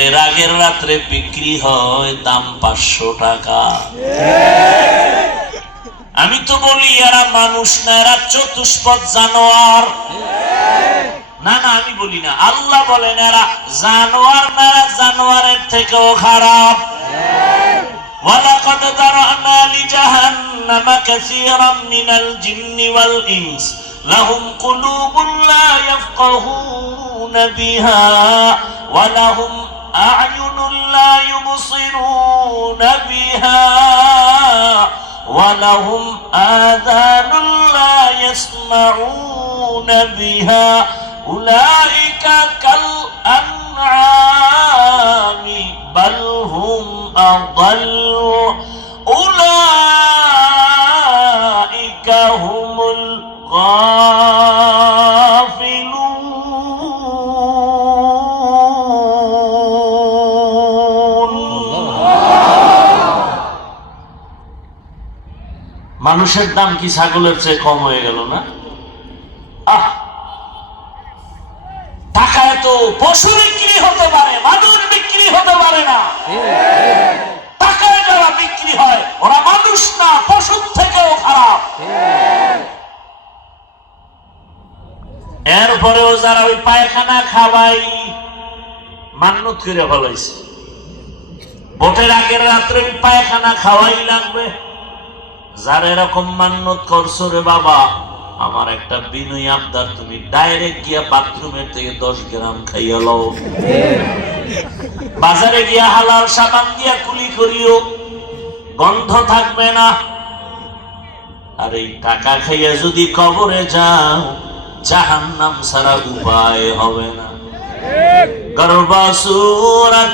ভোটের আগের রাত্রে বিক্রি হয় দাম 500 টাকা। আমি তো বলি এরা মানুষ না, এরা চতুষ্পদ জানোয়ার। না না, আমি বলি না, আল্লাহ বলেন এরা জানোয়ার না, এরা জানোয়ারের থেকেও খারাপ। ওয়ালাকাদ যারানা লিজাহান্নামা কাসীরাম মিনাল জিন্নি ওয়াল ইনস লাহুম কুলুবুন লা ইয়াফকাহুনা বিহা ওয়া লাহুম আ'য়ুনুন লা ইউবসিরুনা বিহা ওয়া লাহুম আযানুন লা ইয়াসমাউনা বিহা উলাইকা কাল আনআমি বাল হুম আযাল্লু উলাইকা হুমুল গাফিলুন। মানুষের দাম কি ছাগলের চেয়ে কম হয়ে গেল না? টাকায় তো পশু বিক্রি হতে পারে, মানুষ বিক্রি হতে পারে না। টাকায় যারা বিক্রি হয় ওরা মানুষ না, পশুর থেকেও খারাপ। এরপরেও যারা ওই পায়খানা খাওয়াই মান্যত করে ফলাইছে, ভোটের আগের রাত্রে ওই পায়খানা খাওয়াই লাগবে। যারা এরকম মান্যত করছো, রে বাবা আমার একটা বিনয় আবদার, তুমি ডাইরেক্ট গিয়া বাথরুমের থেকে 10 গ্রাম খাইয়া লও। বাজারে গিয়া হালাল সাবান দিয়া কুলি করিও, গন্ধ থাকবে না। আর এই টাকা খাইয়া যদি কবরে যাও, জাহান্নাম ছাড়া উপায় হবে না। গর্বা সূরাত